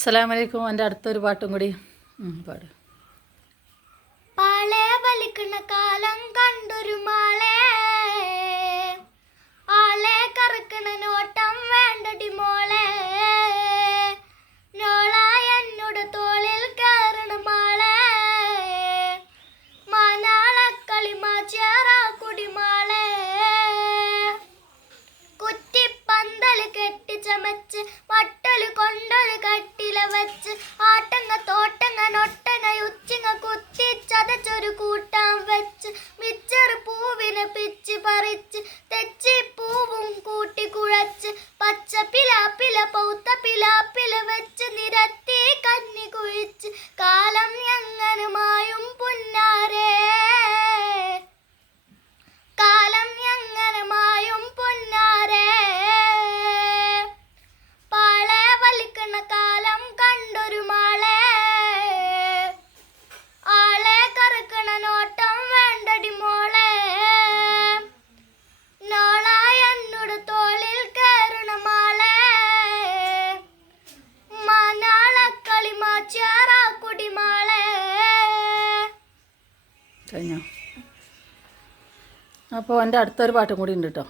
അസ്സലാമലൈക്കും. എന്റെ അടുത്തൊരു പാട്ടും കൂടി. പാട്. വലിക്കുന്ന വലിക്കണ കാലം കണ്ടൊരു മാളെ. ആളെ കറക്കണ നോട്ടം വേണ്ടടി മോളെ. നോളായ എന്നോട് തോളിൽ കയറണ മാളെ. മാനാളക്കളി കുടിമാളെ കുറ്റിപ്പന്തൽ കെട്ടി ചമച്ച് മട്ടൽ കൊണ്ടൊരു കട്ടില വെച്ച് ആട്ടങ്ങ തോട്ടങ്ങ നൊട്ടങ്ങ ഉച്ചിങ്ങ കുത്തി ചതച്ചൊരു കൂട്ടാൻ വെച്ച് മിച്ചറ് പൂവിനെ പിച്ച് പറിച്ച് തെച്ചി പൂവും കൂട്ടി കുഴച്ച് പച്ച പിലാപ്പില പൗത്ത പിലാപ്പില വെച്ച് നിരത്തി കന്നി കുഴിച്ച് കാലം കഴിഞ്ഞോ? അപ്പോൾ എന്റെ അടുത്തൊരു പാട്ടും കൂടി ഉണ്ട് കേട്ടോ